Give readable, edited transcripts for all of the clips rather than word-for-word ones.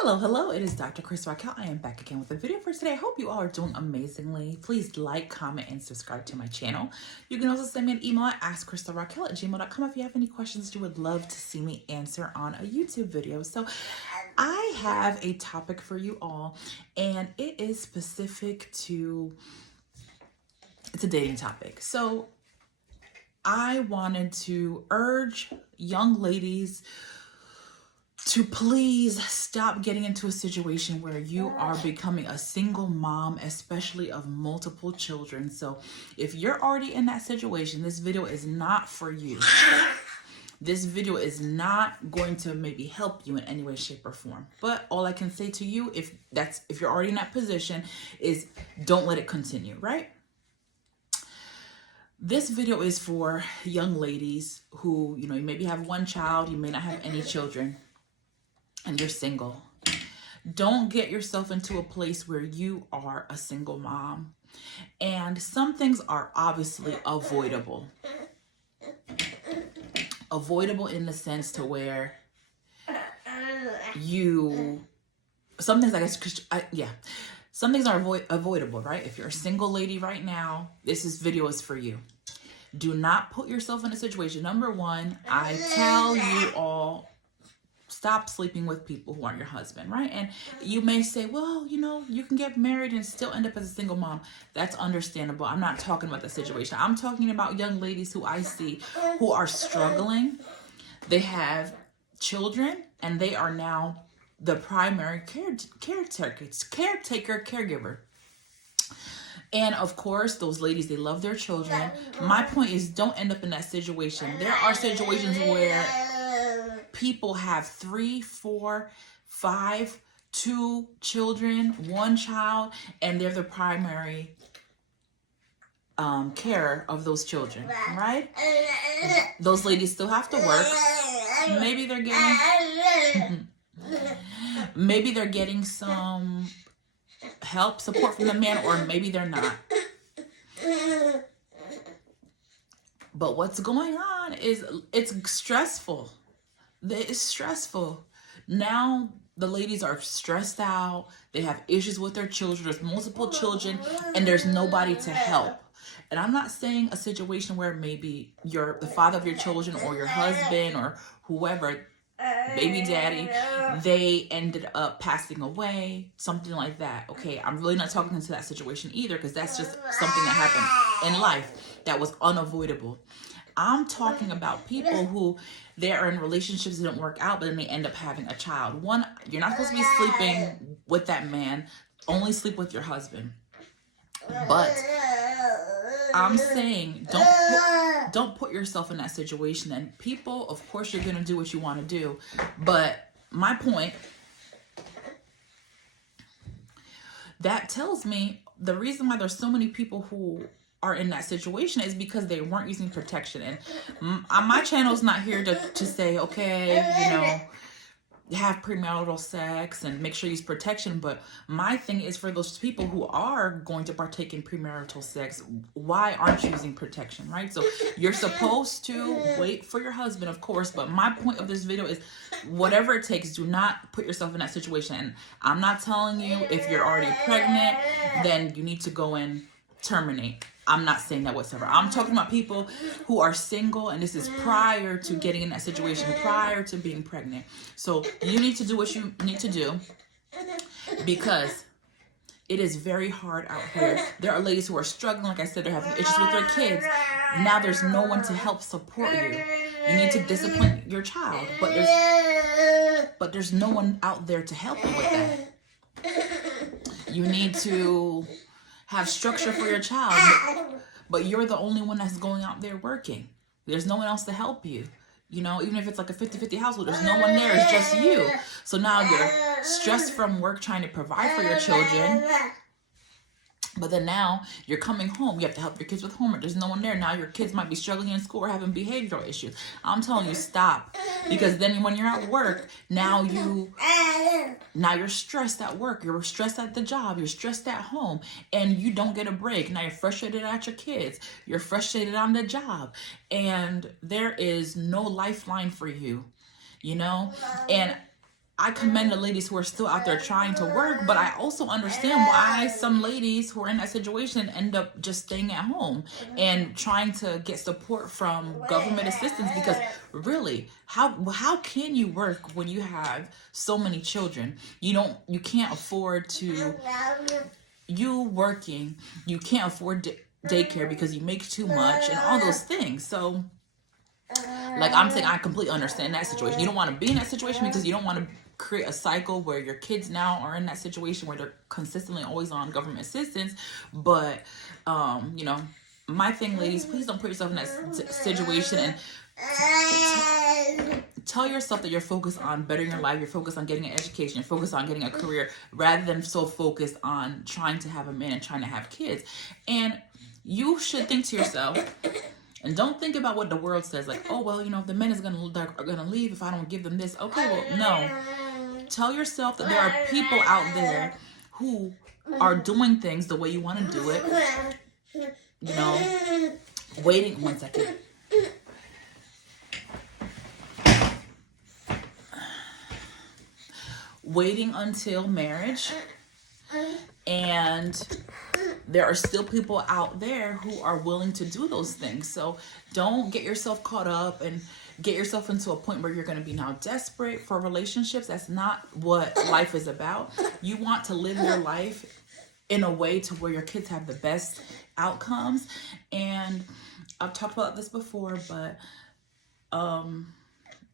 Hello, it is Dr. Chris Raquel. I am back again with a video for today. I hope you all are doing amazingly. Please like, comment, and subscribe to my channel. You can also send me an email at askkrystalracquel@gmail.com if you have any questions you would love to see me answer on a YouTube video. So I have a topic for you all, and it is specific to, it's a dating topic. So I wanted to urge young ladies to please stop getting into a situation where you are becoming a single mom, especially of multiple children. So if you're already in that situation, this video is not for you. This video is not going to maybe help you in any way, shape, or form. But all I can say to you, if you're already in that position, is don't let it continue, right? This video is for young ladies who, you maybe have one child, you may not have any children, and you're single. Don't get yourself into a place where you are a single mom. And some things are obviously avoidable. Avoidable in the sense to where some things are avoidable, right? If you're a single lady right now, this video is for you. Do not put yourself in a situation. Number one, I tell you all, stop sleeping with people who aren't your husband, right? And you may say, well, you can get married and still end up as a single mom. That's understandable. I'm not talking about the situation. I'm talking about young ladies who I see who are struggling. They have children and they are now the primary caregiver. And of course, those ladies, they love their children. My point is, don't end up in that situation. There are situations where people have 3, 4, 5, 2 children, 1 child, and they're the primary carer of those children, right? Those ladies still have to work. Maybe they're getting some help, support from the man, or maybe they're not. But what's going on is it's stressful. It's stressful. Now the ladies are stressed out. They have issues with their children. There's multiple children and there's nobody to help. And I'm not saying a situation where maybe the father of your children or your husband or whoever, baby daddy, they ended up passing away, something like that. Okay, I'm really not talking into that situation either, because that's just something that happened in life that was unavoidable. I'm talking about people who they are in relationships that don't work out, but then they end up having a child. One, you're not supposed to be sleeping with that man. Only sleep with your husband. But I'm saying don't put yourself in that situation. And people, of course, you're going to do what you want to do. But my point, that tells me the reason why there's so many people who are in that situation is because they weren't using protection. And my channel is not here to say, okay, have premarital sex and make sure you use protection. But my thing is, for those people who are going to partake in premarital sex, why aren't you using protection, right? So you're supposed to wait for your husband, of course. But my point of this video is, whatever it takes, do not put yourself in that situation. And I'm not telling you if you're already pregnant, then you need to go and terminate. I'm not saying that whatsoever. I'm talking about people who are single, and this is prior to getting in that situation, prior to being pregnant. So you need to do what you need to do, because it is very hard out here. There are ladies who are struggling. Like I said, they're having issues with their kids. Now there's no one to help support you. You need to discipline your child, but there's no one out there to help you with that. You need to have structure for your child, but you're the only one that's going out there working. There's no one else to help you. Even if it's like a 50-50 household, there's no one there. It's just you. So now you're stressed from work trying to provide for your children. But then now you're coming home. You have to help your kids with homework. There's no one there. Now your kids might be struggling in school or having behavioral issues. I'm telling you, stop. Because then when you're at work, now you're stressed at work. You're stressed at the job. You're stressed at home. And you don't get a break. Now you're frustrated at your kids. You're frustrated on the job. And there is no lifeline for you, And I commend the ladies who are still out there trying to work, but I also understand why some ladies who are in that situation end up just staying at home and trying to get support from government assistance, because really, how can you work when you have so many children? You can't afford to, you working, you can't afford daycare because you make too much and all those things. So like I'm saying, I completely understand that situation. You don't want to be in that situation because you don't want to create a cycle where your kids now are in that situation where they're consistently always on government assistance. But you know, my thing, ladies, please don't put yourself in that situation, and tell yourself that you're focused on bettering your life, you're focused on getting an education, you're focused on getting a career, rather than so focused on trying to have a man and trying to have kids. And you should think to yourself, and don't think about what the world says, like, oh, well, you know, the men are gonna leave if I don't give them this. Okay, well, no. Tell yourself that there are people out there who are doing things the way you want to do it. You know, waiting, one second. Waiting until marriage. And there are still people out there who are willing to do those things. So don't get yourself caught up and get yourself into a point where you're going to be now desperate for relationships. That's not what life is about. You want to live your life in a way to where your kids have the best outcomes. And I've talked about this before, but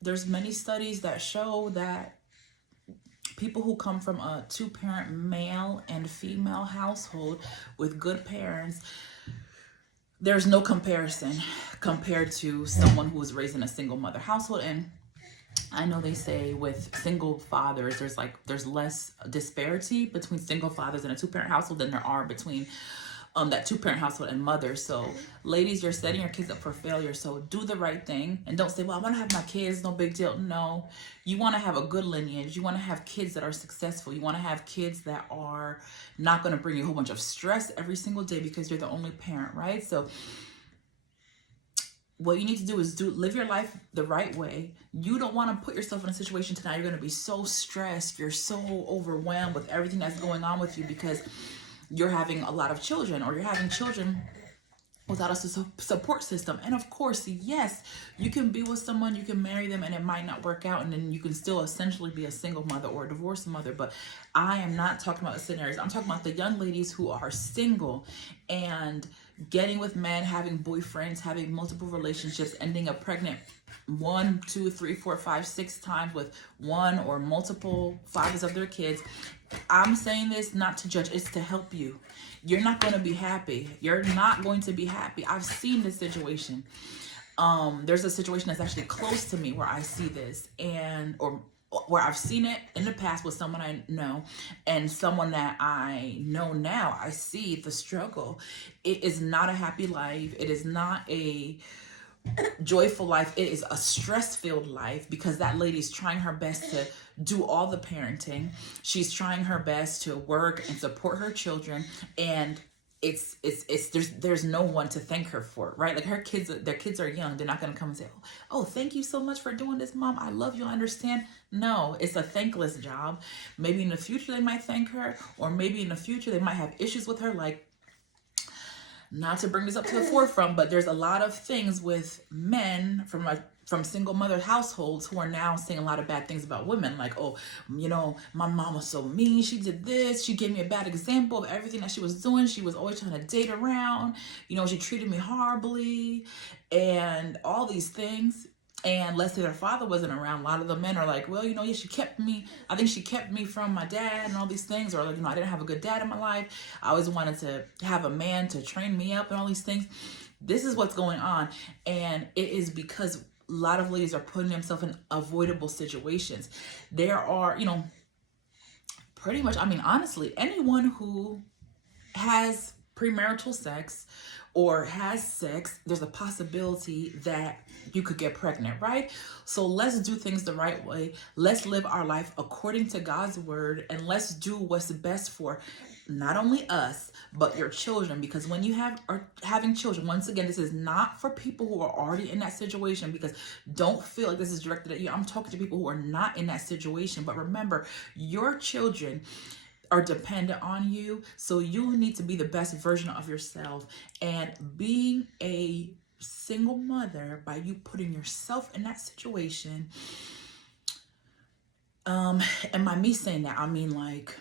there's many studies that show that people who come from a two-parent male and female household with good parents, there's no comparison compared to someone who was raised in a single mother household. And I know they say with single fathers, there's less disparity between single fathers in a two-parent household than there are between that two-parent household and mothers. So ladies, you're setting your kids up for failure. So do the right thing and don't say, well, I want to have my kids, no big deal. No, you want to have a good lineage. You want to have kids that are successful. You want to have kids that are not going to bring you a whole bunch of stress every single day because you're the only parent, right? So what you need to do is live your life the right way. You don't want to put yourself in a situation tonight. You're going to be so stressed. You're so overwhelmed with everything that's going on with you because you're having a lot of children, or you're having children without a support system. And of course, yes, you can be with someone, you can marry them, and it might not work out, and then you can still essentially be a single mother or a divorced mother. But I am not talking about the scenarios. I'm talking about the young ladies who are single and getting with men, having boyfriends, having multiple relationships, ending up pregnant 1, 2, 3, 4, 5, 6 times with one or multiple fathers of their kids. I'm saying this not to judge, it's to help you. You're not going to be happy. You're not going to be happy. I've seen this situation. There's a situation that's actually close to me where I see this, or where I've seen it in the past with someone I know, and someone that I know now. I see the struggle. It is not a happy life. It is not a joyful life. It is a stress-filled life because that lady's trying her best to do all the parenting. She's trying her best to work and support her children, and there's no one to thank her for it, right? Like their kids are young. They're not going to come and say, oh, thank you so much for doing this, Mom. I love you. I understand. No, it's a thankless job. Maybe in the future they might thank her, or maybe in the future they might have issues with her, like, not to bring this up to the forefront, but there's a lot of things with men from single mother households who are now saying a lot of bad things about women. Like, oh, you know, my mom was so mean. She did this. She gave me a bad example of everything that she was doing. She was always trying to date around. You know, she treated me horribly and all these things. And let's say their father wasn't around. A lot of the men are like, well, you know, yeah, she kept me. I think she kept me from my dad and all these things. Or, like, you know, I didn't have a good dad in my life. I always wanted to have a man to train me up and all these things. This is what's going on. And it is because a lot of ladies are putting themselves in avoidable situations. There are, you know, pretty much, I mean, honestly, anyone who has premarital sex or has sex, there's a possibility that you could get pregnant, right? So let's do things the right way. Let's live our life according to God's word, and let's do what's best for not only us, but your children. Because when you are having children, once again, this is not for people who are already in that situation, because don't feel like this is directed at you. I'm talking to people who are not in that situation. But remember, your children are dependent on you, so you need to be the best version of yourself. And being a single mother, by you putting yourself in that situation, and by me saying that, I mean like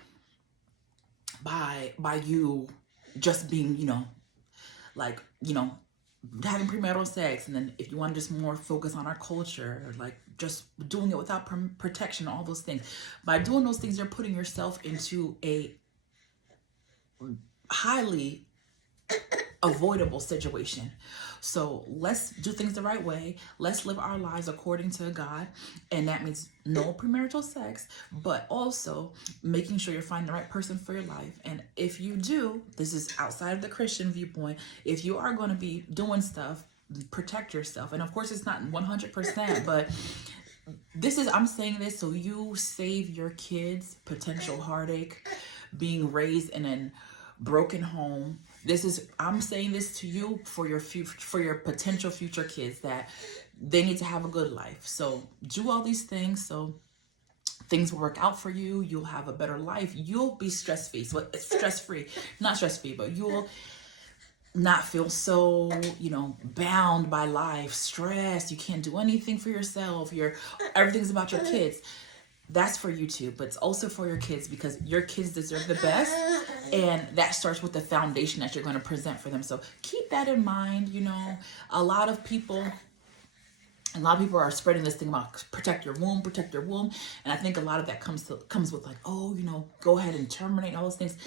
by you just being, like, having premarital sex, and then if you want to just more focus on our culture, like just doing it without protection, all those things. By doing those things, you're putting yourself into a highly avoidable situation. So let's do things the right way. Let's live our lives according to God. And that means no premarital sex, but also making sure you're finding the right person for your life. And if you do, this is outside of the Christian viewpoint, if you are going to be doing stuff, protect yourself. And of course, it's not 100%, but I'm saying this so you save your kids potential heartache, being raised in a broken home. I'm saying this to you for your potential future kids, that they need to have a good life. So do all these things so things will work out for you. You'll have a better life. You'll be stress-free. Not stress-free, but you'll not feel so, bound by life, stressed. You can't do anything for yourself. Everything's about your kids. That's for you too, but it's also for your kids, because your kids deserve the best, and that starts with the foundation that you're going to present for them. So keep that in mind. A lot of people are spreading this thing about protect your womb, and I think a lot of that comes with like, go ahead and terminate all those things.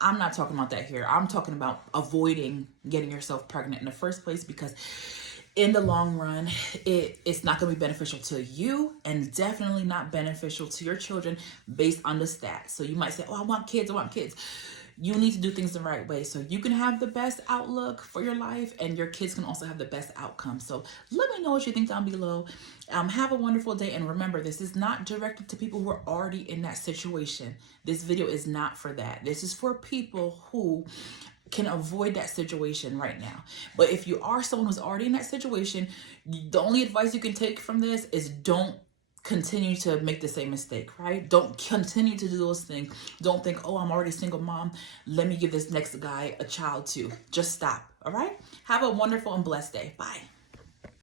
I'm not talking about that here. I'm talking about avoiding getting yourself pregnant in the first place, because in the long run, it's not going to be beneficial to you, and definitely not beneficial to your children based on the stats. So you might say, I want kids. You need to do things the right way so you can have the best outlook for your life, and your kids can also have the best outcome. So let me know what you think down below. Have a wonderful day. And remember, this is not directed to people who are already in that situation. This video is not for that. This is for people who can avoid that situation right now. But if you are someone who's already in that situation, the only advice you can take from this is don't continue to make the same mistake, right? Don't continue to do those things. Don't think, I'm already a single mom, let me give this next guy a child too. Just stop, all right? Have a wonderful and blessed day. Bye.